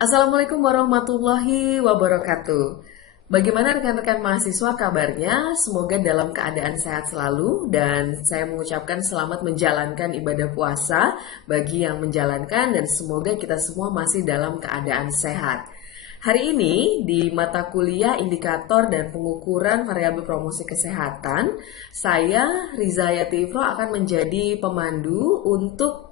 Assalamualaikum warahmatullahi wabarakatuh. Bagaimana rekan-rekan mahasiswa kabarnya? Semoga dalam keadaan sehat selalu dan saya mengucapkan selamat menjalankan ibadah puasa bagi yang menjalankan dan semoga kita semua masih dalam keadaan sehat. Hari ini di mata kuliah indikator dan pengukuran variabel promosi kesehatan, saya Riza Hayati Ifro akan menjadi pemandu untuk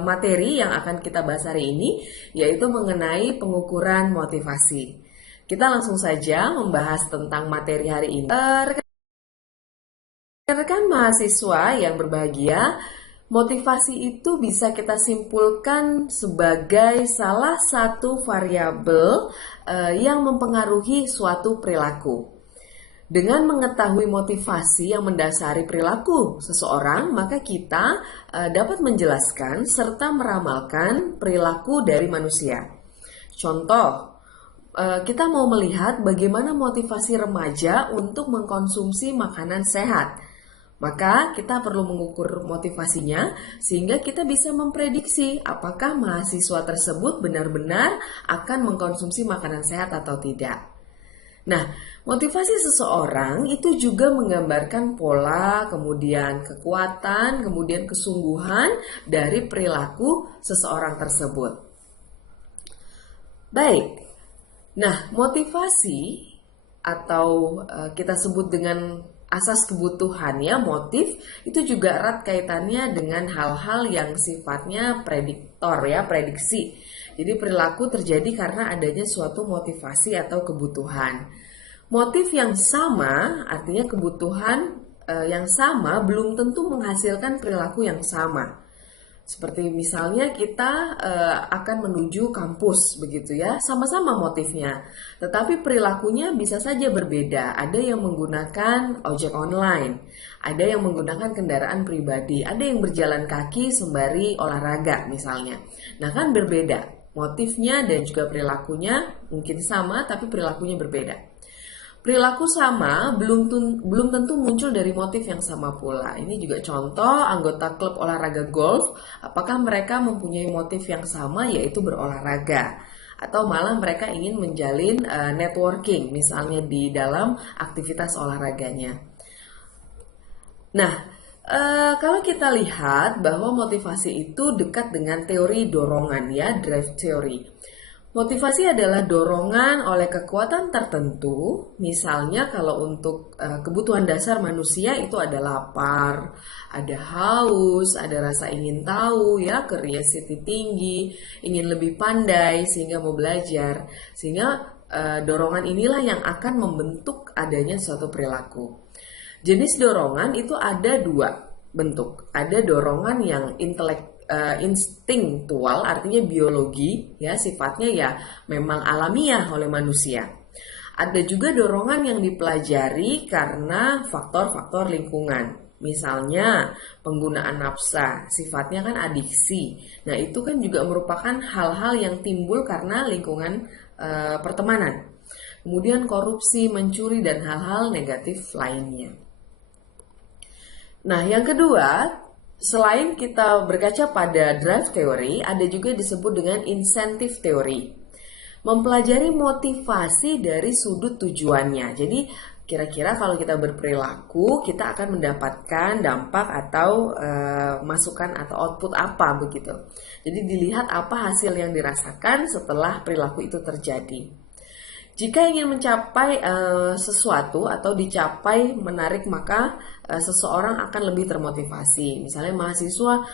materi yang akan kita bahas hari ini, yaitu mengenai pengukuran motivasi. Kita langsung saja membahas tentang materi hari ini. Rekan-rekan mahasiswa yang berbahagia, motivasi itu bisa kita simpulkan sebagai salah satu variabel yang mempengaruhi suatu perilaku. Dengan mengetahui motivasi yang mendasari perilaku seseorang, maka kita dapat menjelaskan serta meramalkan perilaku dari manusia. Contoh, kita mau melihat bagaimana motivasi remaja untuk mengkonsumsi makanan sehat. Maka kita perlu mengukur motivasinya sehingga kita bisa memprediksi apakah mahasiswa tersebut benar-benar akan mengkonsumsi makanan sehat atau tidak. Nah, motivasi seseorang itu juga menggambarkan pola, kemudian kekuatan, kemudian kesungguhan dari perilaku seseorang tersebut. Baik, nah motivasi atau kita sebut dengan asas kebutuhan ya, motif itu juga erat kaitannya dengan hal-hal yang sifatnya prediktor ya, prediksi. Jadi perilaku terjadi karena adanya suatu motivasi atau kebutuhan. Motif yang sama artinya kebutuhan yang sama belum tentu menghasilkan perilaku yang sama. Seperti misalnya kita akan menuju kampus begitu ya, sama-sama motifnya. Tetapi perilakunya bisa saja berbeda. Ada yang menggunakan ojek online, ada yang menggunakan kendaraan pribadi, ada yang berjalan kaki sembari olahraga misalnya. Nah kan berbeda. Motifnya dan juga perilakunya mungkin sama tapi perilakunya berbeda. Perilaku sama belum tentu muncul dari motif yang sama pula. Ini juga contoh anggota klub olahraga golf, apakah mereka mempunyai motif yang sama yaitu berolahraga atau malah mereka ingin menjalin networking misalnya di dalam aktivitas olahraganya. Nah, kalau kita lihat bahwa motivasi itu dekat dengan teori dorongan ya, drive theory. Motivasi adalah dorongan oleh kekuatan tertentu, misalnya kalau untuk kebutuhan dasar manusia itu ada lapar, ada haus, ada rasa ingin tahu ya, curiosity tinggi, ingin lebih pandai sehingga mau belajar, sehingga dorongan inilah yang akan membentuk adanya suatu perilaku. Jenis dorongan itu ada dua bentuk, ada dorongan yang instingtual artinya biologi ya, sifatnya ya memang alamiah oleh manusia. Ada juga dorongan yang dipelajari karena faktor-faktor lingkungan. Misalnya penggunaan nafsa, sifatnya kan adiksi. Nah, itu kan juga merupakan hal-hal yang timbul karena lingkungan pertemanan. Kemudian korupsi, mencuri dan hal-hal negatif lainnya. Nah, yang kedua, selain kita berkaca pada drive theory, ada juga disebut dengan incentive theory. Mempelajari motivasi dari sudut tujuannya. Jadi, kira-kira kalau kita berperilaku, kita akan mendapatkan dampak atau masukan atau output apa begitu. Jadi, dilihat apa hasil yang dirasakan setelah perilaku itu terjadi. Jika ingin mencapai sesuatu atau dicapai menarik, maka seseorang akan lebih termotivasi. Misalnya mahasiswa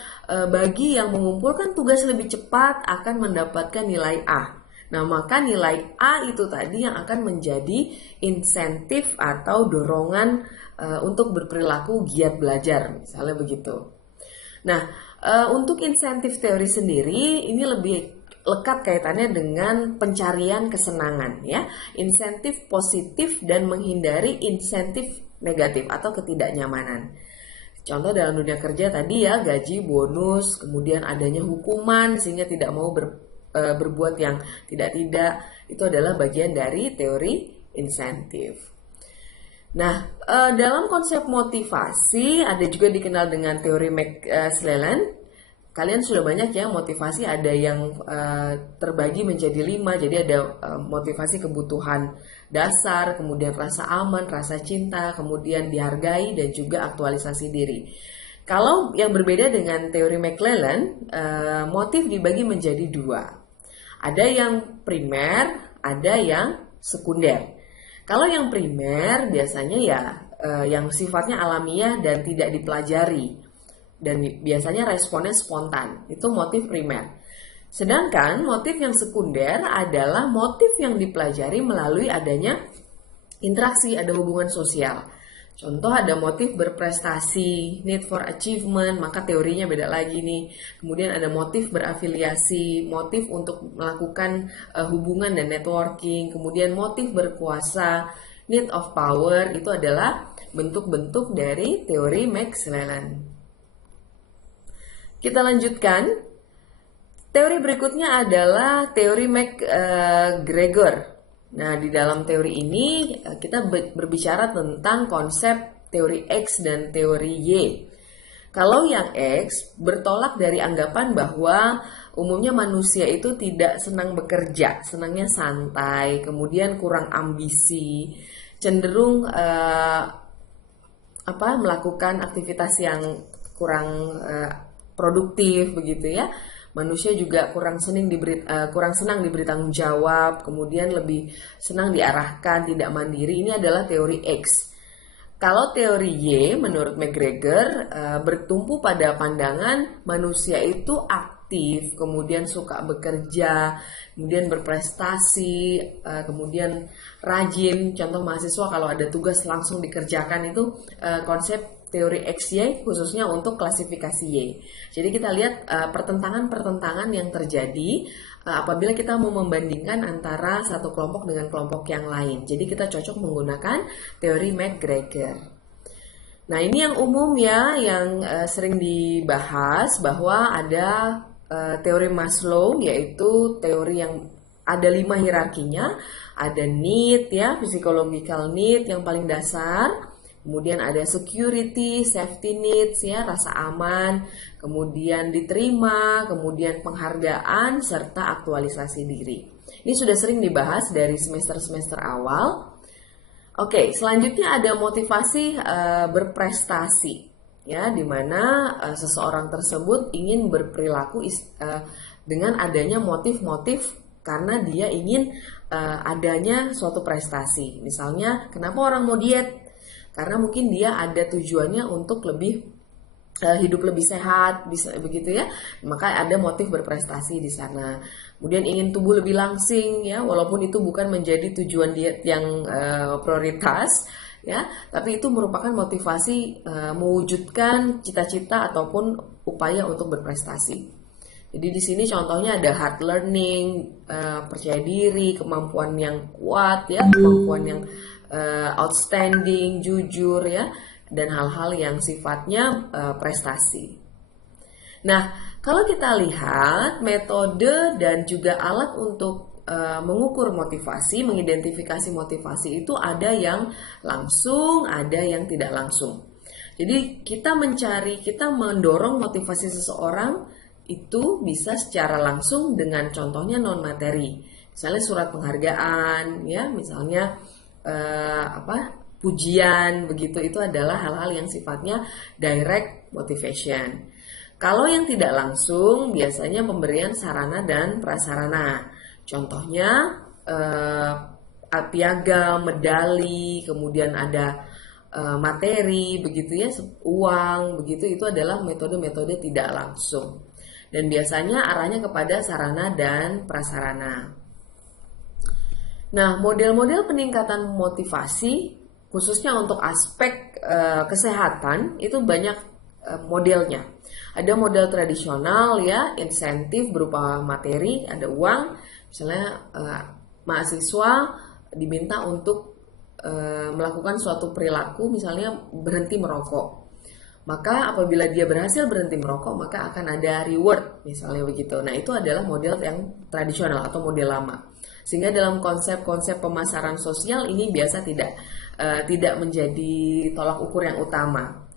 bagi yang mengumpulkan tugas lebih cepat akan mendapatkan nilai A. Nah, maka nilai A itu tadi yang akan menjadi insentif atau dorongan untuk berperilaku giat belajar, misalnya begitu. Nah, untuk insentif teori sendiri ini lebih lekat kaitannya dengan pencarian kesenangan ya, insentif positif dan menghindari insentif negatif atau ketidaknyamanan. Contoh dalam dunia kerja tadi ya, gaji, bonus, kemudian adanya hukuman sehingga tidak mau berbuat yang tidak-tidak, itu adalah bagian dari teori insentif. Nah, dalam konsep motivasi ada juga dikenal dengan teori McClellan. kalian sudah banyak ya motivasi, ada yang terbagi menjadi 5. Jadi ada motivasi kebutuhan dasar, kemudian rasa aman, rasa cinta, kemudian dihargai, dan juga aktualisasi diri. Kalau yang berbeda dengan teori McClelland, motif dibagi menjadi 2. Ada yang primer, ada yang sekunder. Kalau yang primer biasanya ya yang sifatnya alamiah dan tidak dipelajari, dan biasanya responnya spontan, itu motif primer. Sedangkan motif yang sekunder adalah motif yang dipelajari melalui adanya interaksi, ada hubungan sosial. Contoh ada motif berprestasi, need for achievement, maka teorinya beda lagi nih. Kemudian ada motif berafiliasi, motif untuk melakukan hubungan dan networking. Kemudian motif berkuasa, need of power, itu adalah bentuk-bentuk dari teori McClelland. Kita lanjutkan. Teori berikutnya adalah teori McGregor. Nah, di dalam teori ini kita berbicara tentang konsep teori X dan teori Y. Kalau yang X bertolak dari anggapan bahwa umumnya manusia itu tidak senang bekerja, senangnya santai, kemudian kurang ambisi, cenderung melakukan aktivitas yang kurang produktif begitu ya. Manusia juga kurang senang diberi tanggung jawab, kemudian lebih senang diarahkan, tidak mandiri. Ini adalah teori X. Kalau teori Y menurut McGregor bertumpu pada pandangan manusia itu aktif, kemudian suka bekerja, kemudian berprestasi, kemudian rajin. Contoh mahasiswa kalau ada tugas langsung dikerjakan, itu konsep teori XY khususnya untuk klasifikasi Y. Jadi kita lihat pertentangan-pertentangan yang terjadi apabila kita mau membandingkan antara satu kelompok dengan kelompok yang lain. Jadi kita cocok menggunakan teori McGregor. Nah, ini yang umum ya, yang sering dibahas, bahwa ada teori Maslow, yaitu teori yang ada 5 hierarkinya. Ada need ya, physiological need yang paling dasar. Kemudian ada security, safety needs ya, rasa aman, kemudian diterima, kemudian penghargaan, serta aktualisasi diri. Ini sudah sering dibahas dari semester-semester awal. Oke, selanjutnya ada motivasi berprestasi ya, di mana seseorang tersebut ingin berperilaku dengan adanya motif-motif karena dia ingin adanya suatu prestasi. Misalnya, kenapa orang mau diet? Karena mungkin dia ada tujuannya untuk lebih hidup lebih sehat, bisa begitu ya. Maka ada motif berprestasi di sana. Kemudian ingin tubuh lebih langsing ya, walaupun itu bukan menjadi tujuan diet yang prioritas ya, tapi itu merupakan motivasi mewujudkan cita-cita ataupun upaya untuk berprestasi. Jadi di sini contohnya ada hard learning, percaya diri, kemampuan yang kuat ya, kemampuan yang outstanding, jujur ya, dan hal-hal yang sifatnya prestasi. Nah, kalau kita lihat metode dan juga alat untuk mengukur motivasi, mengidentifikasi motivasi itu ada yang langsung, ada yang tidak langsung. Jadi kita mendorong motivasi seseorang itu bisa secara langsung dengan contohnya non materi, misalnya surat penghargaan ya, misalnya pujian begitu, itu adalah hal-hal yang sifatnya direct motivation. Kalau yang tidak langsung biasanya pemberian sarana dan prasarana. Contohnya piagam, medali, kemudian ada materi begitu ya, uang begitu, itu adalah metode-metode tidak langsung. Dan biasanya arahnya kepada sarana dan prasarana. Nah, model-model peningkatan motivasi khususnya untuk aspek kesehatan itu banyak modelnya. Ada model tradisional ya, insentif berupa materi, ada uang. Misalnya mahasiswa diminta untuk melakukan suatu perilaku, misalnya berhenti merokok. Maka apabila dia berhasil berhenti merokok, maka akan ada reward, misalnya begitu. Nah, itu adalah model yang tradisional atau model lama. Sehingga dalam konsep-konsep pemasaran sosial ini biasa tidak menjadi tolak ukur yang utama.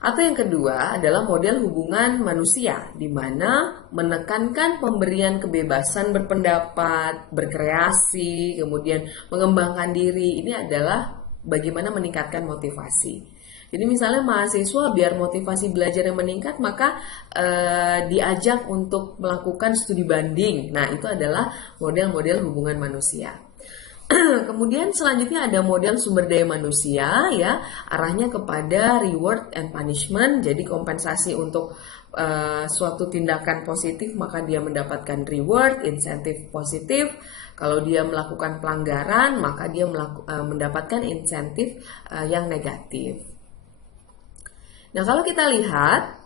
Atau yang kedua adalah model hubungan manusia, di mana menekankan pemberian kebebasan berpendapat, berkreasi, kemudian mengembangkan diri. Ini adalah bagaimana meningkatkan motivasi. Jadi misalnya mahasiswa biar motivasi belajarnya meningkat, maka diajak untuk melakukan studi banding. Nah, itu adalah model-model hubungan manusia. Kemudian selanjutnya ada model sumber daya manusia, ya, arahnya kepada reward and punishment. Jadi kompensasi untuk suatu tindakan positif maka dia mendapatkan reward, insentif positif. Kalau dia melakukan pelanggaran maka dia mendapatkan insentif yang negatif. Nah, kalau kita lihat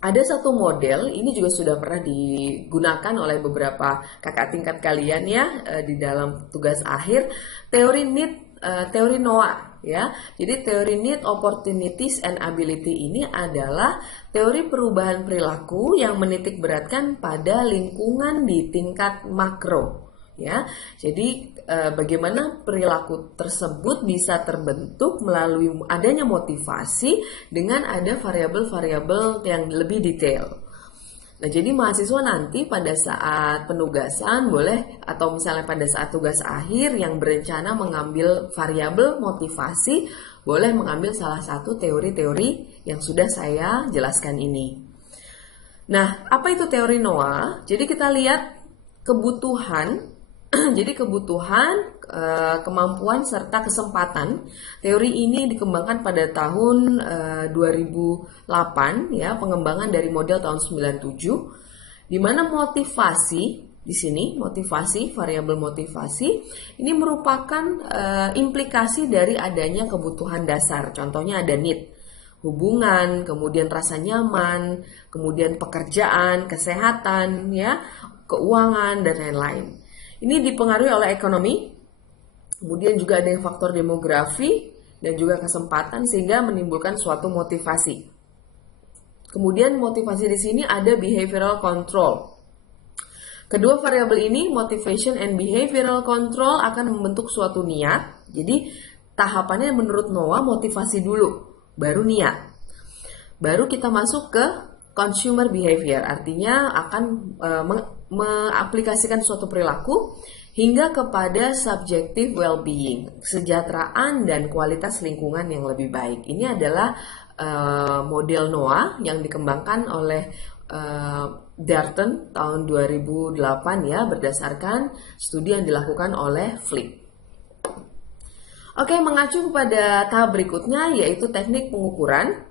ada satu model, ini juga sudah pernah digunakan oleh beberapa kakak tingkat kalian ya di dalam tugas akhir, teori NOA ya. Jadi teori Need, Opportunities and Ability ini adalah teori perubahan perilaku yang menitik beratkan pada lingkungan di tingkat makro. Ya, jadi bagaimana perilaku tersebut bisa terbentuk melalui adanya motivasi dengan ada variabel-variabel yang lebih detail. Nah, jadi mahasiswa nanti pada saat penugasan boleh, atau misalnya pada saat tugas akhir yang berencana mengambil variabel motivasi, boleh mengambil salah satu teori-teori yang sudah saya jelaskan ini. Nah, apa itu teori NOA? Jadi kita lihat kebutuhan. Jadi kebutuhan, kemampuan, serta kesempatan. Teori ini dikembangkan pada tahun 2008 ya, pengembangan dari model tahun 97, di mana motivasi di sini, motivasi, variabel motivasi ini merupakan implikasi dari adanya kebutuhan dasar. Contohnya ada need, hubungan, kemudian rasa nyaman, kemudian pekerjaan, kesehatan ya, keuangan dan lain-lain. Ini dipengaruhi oleh ekonomi, kemudian juga ada faktor demografi dan juga kesempatan sehingga menimbulkan suatu motivasi. Kemudian motivasi di sini ada behavioral control. Kedua variabel ini, motivation and behavioral control, akan membentuk suatu niat. Jadi tahapannya menurut NOA motivasi dulu, baru niat. Baru kita masuk ke consumer behavior, artinya akan mengaplikasikan suatu perilaku hingga kepada subjective well-being, kesejahteraan dan kualitas lingkungan yang lebih baik. Ini adalah model NOA yang dikembangkan oleh Darton tahun 2008 ya, berdasarkan studi yang dilakukan oleh Flick. Oke, mengacu kepada tahap berikutnya yaitu teknik pengukuran.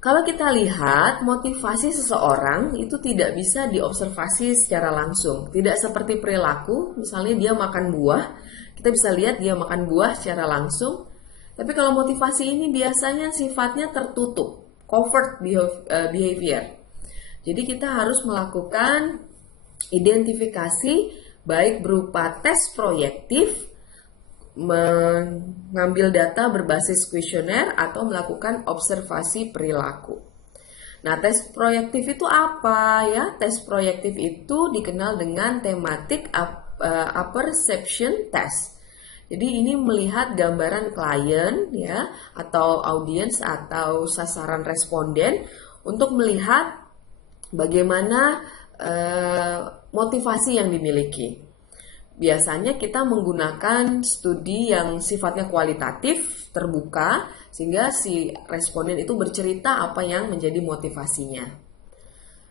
Kalau kita lihat, motivasi seseorang itu tidak bisa diobservasi secara langsung. Tidak seperti perilaku, misalnya dia makan buah, kita bisa lihat dia makan buah secara langsung. Tapi kalau motivasi ini biasanya sifatnya tertutup, covert behavior. Jadi kita harus melakukan identifikasi baik berupa tes proyektif, mengambil data berbasis kuesioner, atau melakukan observasi perilaku. Nah, tes proyektif itu apa ya? Tes proyektif itu dikenal dengan thematic apperception test. Jadi ini melihat gambaran klien ya, atau audiens atau sasaran responden untuk melihat bagaimana motivasi yang dimiliki. Biasanya kita menggunakan studi yang sifatnya kualitatif, terbuka, sehingga si responden itu bercerita apa yang menjadi motivasinya.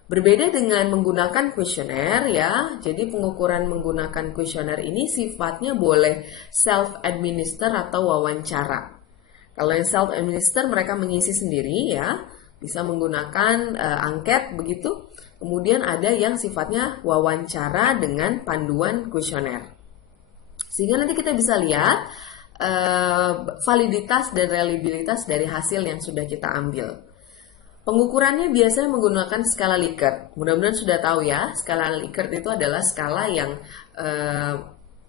Berbeda dengan menggunakan kuesioner ya, jadi pengukuran menggunakan kuesioner ini sifatnya boleh self-administer atau wawancara. Kalau yang self-administer mereka mengisi sendiri ya, bisa menggunakan angket begitu. Kemudian ada yang sifatnya wawancara dengan panduan kuesioner. Sehingga nanti kita bisa lihat validitas dan reliabilitas dari hasil yang sudah kita ambil. Pengukurannya biasanya menggunakan skala Likert. Mudah-mudahan sudah tahu ya, skala Likert itu adalah skala yang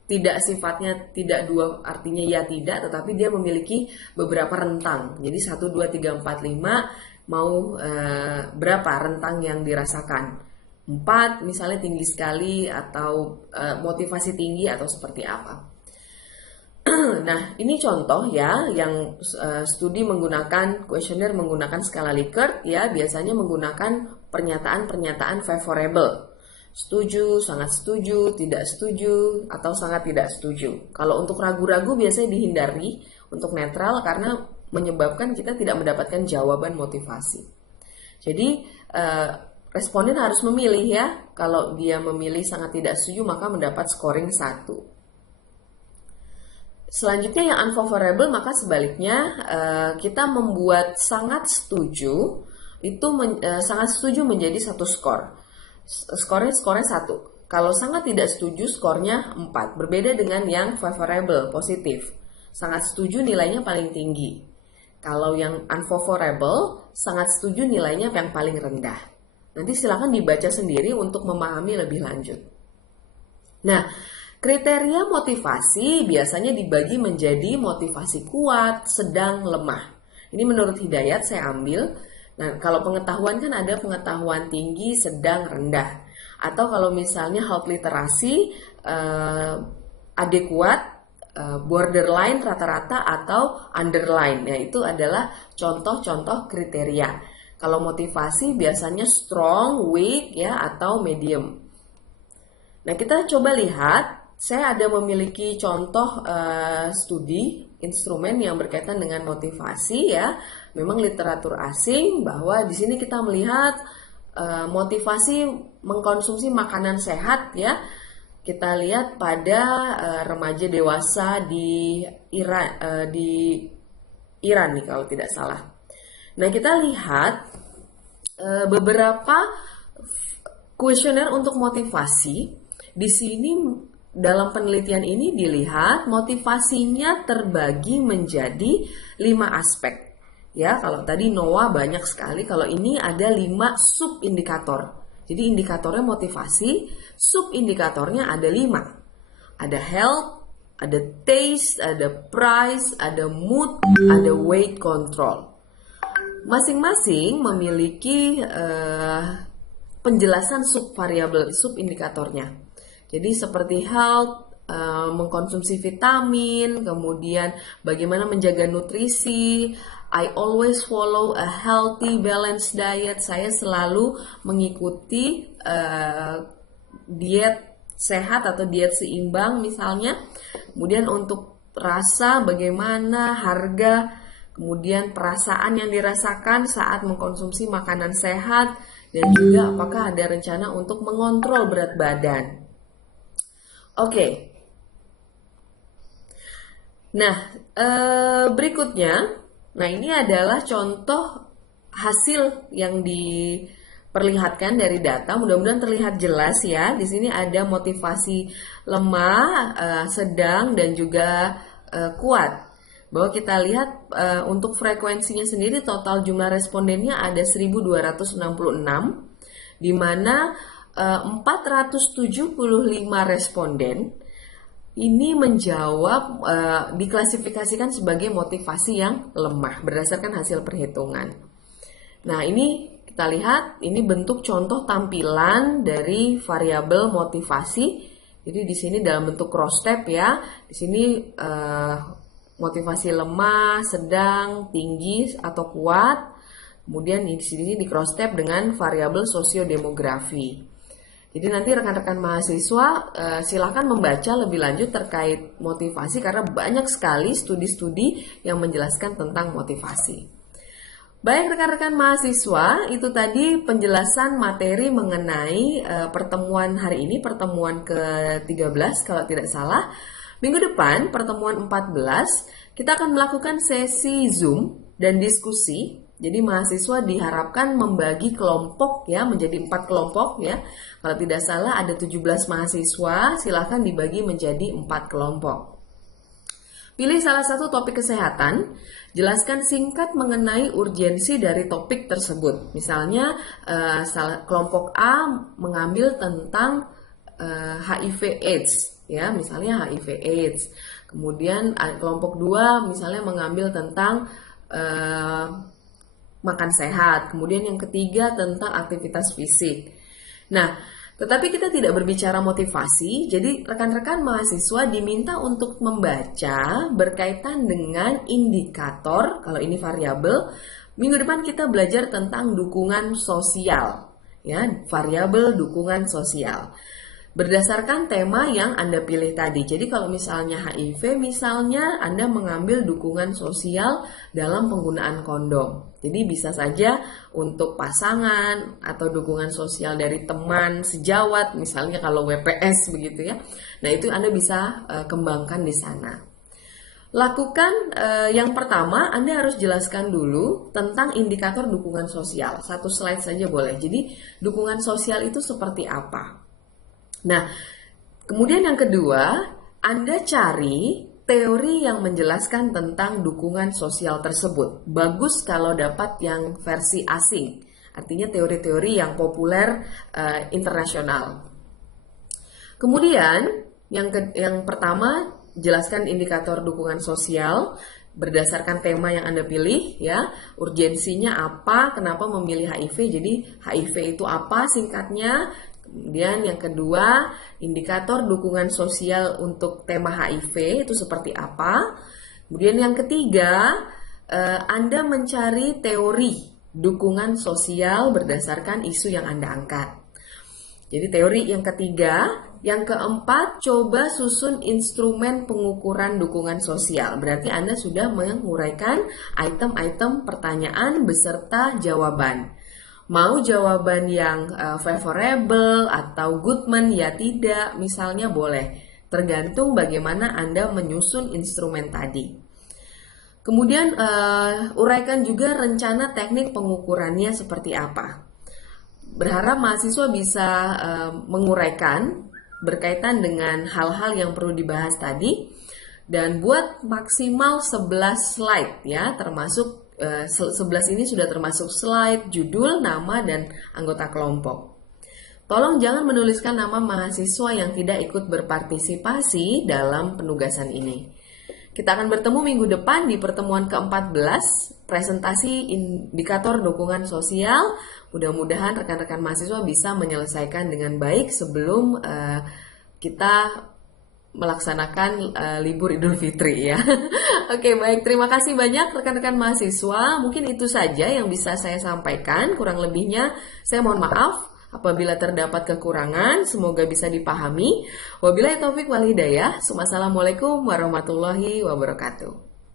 tidak sifatnya tidak dua, artinya ya tidak, tetapi dia memiliki beberapa rentang. Jadi 1, 2, 3, 4, 5 mau berapa rentang yang dirasakan. 4 misalnya tinggi sekali atau motivasi tinggi atau seperti apa. Nah, ini contoh ya yang studi menggunakan kuesioner menggunakan skala Likert ya, biasanya menggunakan pernyataan-pernyataan favorable. Setuju, sangat setuju, tidak setuju, atau sangat tidak setuju. Kalau untuk ragu-ragu biasanya dihindari untuk netral karena menyebabkan kita tidak mendapatkan jawaban motivasi. Jadi responden harus memilih ya. Kalau dia memilih sangat tidak setuju maka mendapat scoring 1. Selanjutnya yang unfavorable maka sebaliknya kita membuat sangat setuju itu sangat setuju menjadi 1 skor. Skornya 1. Kalau sangat tidak setuju skornya 4. Berbeda dengan yang favorable, positif. Sangat setuju nilainya paling tinggi. Kalau yang unfavorable, sangat setuju nilainya yang paling rendah. Nanti silakan dibaca sendiri untuk memahami lebih lanjut. Nah, kriteria motivasi biasanya dibagi menjadi motivasi kuat, sedang, lemah. Ini menurut Hidayat saya ambil. Nah, kalau pengetahuan kan ada pengetahuan tinggi, sedang, rendah. Atau kalau misalnya health literasi, adekuat, borderline, rata-rata, atau underline. Ya, itu adalah contoh-contoh kriteria. Kalau motivasi biasanya strong, weak, ya, atau medium. Nah, kita coba lihat. Saya ada memiliki contoh studi instrumen yang berkaitan dengan motivasi ya. Memang literatur asing bahwa di sini kita melihat motivasi mengkonsumsi makanan sehat ya. Kita lihat pada remaja dewasa di Iran nih kalau tidak salah. Nah, kita lihat beberapa kuesioner untuk motivasi. Di sini dalam penelitian ini dilihat motivasinya terbagi menjadi 5 aspek. Ya, kalau tadi NOAA banyak sekali, kalau ini ada 5 sub-indikator. Jadi indikatornya motivasi, sub-indikatornya ada 5. Ada health, ada taste, ada price, ada mood, ada weight control. Masing-masing memiliki penjelasan sub-variabel, sub-indikatornya. Jadi seperti health, mengkonsumsi vitamin, kemudian bagaimana menjaga nutrisi. I always follow a healthy balanced diet. Saya selalu mengikuti diet sehat atau diet seimbang misalnya. Kemudian untuk rasa bagaimana, harga, kemudian perasaan yang dirasakan saat mengkonsumsi makanan sehat, dan juga apakah ada rencana untuk mengontrol berat badan. Oke. Nah, berikutnya, nah ini adalah contoh hasil yang diperlihatkan dari data. Mudah-mudahan terlihat jelas ya. Di sini ada motivasi lemah, sedang, dan juga kuat. Bahwa kita lihat untuk frekuensinya sendiri total jumlah respondennya ada 1266, di mana 475 responden ini menjawab diklasifikasikan sebagai motivasi yang lemah berdasarkan hasil perhitungan. Nah, ini kita lihat ini bentuk contoh tampilan dari variabel motivasi. Jadi di sini dalam bentuk cross tab ya. Di sini motivasi lemah, sedang, tinggi atau kuat. Kemudian di sini di cross tab dengan variabel sosiodemografi. Jadi nanti rekan-rekan mahasiswa silakan membaca lebih lanjut terkait motivasi karena banyak sekali studi-studi yang menjelaskan tentang motivasi. Baik rekan-rekan mahasiswa, itu tadi penjelasan materi mengenai pertemuan hari ini, pertemuan ke-13 kalau tidak salah. Minggu depan, pertemuan 14, kita akan melakukan sesi Zoom dan diskusi. Jadi mahasiswa diharapkan membagi kelompok ya menjadi 4 kelompok ya. Kalau tidak salah ada 17 mahasiswa, silakan dibagi menjadi 4 kelompok. Pilih salah satu topik kesehatan, jelaskan singkat mengenai urgensi dari topik tersebut. Misalnya kelompok A mengambil tentang HIV AIDS ya, misalnya HIV AIDS. Kemudian kelompok 2 misalnya mengambil tentang makan sehat. Kemudian yang ketiga tentang aktivitas fisik. Nah, Tetapi kita tidak berbicara motivasi, jadi rekan-rekan mahasiswa diminta untuk membaca berkaitan dengan indikator, kalau ini variabel. Minggu depan kita belajar tentang dukungan sosial, ya, variabel dukungan sosial. Berdasarkan tema yang Anda pilih tadi. Jadi kalau misalnya HIV, misalnya Anda mengambil dukungan sosial dalam penggunaan kondom. Jadi bisa saja untuk pasangan atau dukungan sosial dari teman sejawat, misalnya kalau WPS begitu ya. Nah, itu Anda bisa kembangkan di sana. Lakukan yang pertama, Anda harus jelaskan dulu tentang indikator dukungan sosial. Satu slide saja boleh. Jadi dukungan sosial itu seperti apa? Nah, kemudian yang kedua, Anda cari teori yang menjelaskan tentang dukungan sosial tersebut. Bagus kalau dapat yang versi asing, artinya teori-teori yang populer internasional. Kemudian, yang pertama, jelaskan indikator dukungan sosial berdasarkan tema yang Anda pilih, ya. Urgensinya apa, kenapa memilih HIV, jadi HIV itu apa singkatnya. Kemudian yang kedua, indikator dukungan sosial untuk tema HIV itu seperti apa. Kemudian yang ketiga, Anda mencari teori dukungan sosial berdasarkan isu yang Anda angkat. Jadi teori yang ketiga. Yang keempat, coba susun instrumen pengukuran dukungan sosial. Berarti Anda sudah menguraikan item-item pertanyaan beserta jawaban. Mau jawaban yang favorable atau Goodman ya tidak, misalnya boleh. Tergantung bagaimana Anda menyusun instrumen tadi. Kemudian uraikan juga rencana teknik pengukurannya seperti apa. Berharap mahasiswa bisa menguraikan berkaitan dengan hal-hal yang perlu dibahas tadi. Dan buat maksimal 11 slide ya, termasuk 11 ini sudah termasuk slide, judul, nama, dan anggota kelompok. Tolong jangan menuliskan nama mahasiswa yang tidak ikut berpartisipasi dalam penugasan ini. Kita akan bertemu minggu depan di pertemuan ke-14, presentasi indikator dukungan sosial. Mudah-mudahan rekan-rekan mahasiswa bisa menyelesaikan dengan baik sebelum kita melaksanakan libur Idul Fitri ya. Oke, baik, terima kasih banyak rekan-rekan mahasiswa. Mungkin itu saja yang bisa saya sampaikan. Kurang lebihnya saya mohon maaf apabila terdapat kekurangan. Semoga bisa dipahami. Wabillahi taufik wal hidayah. Wassalamualaikum warahmatullahi wabarakatuh.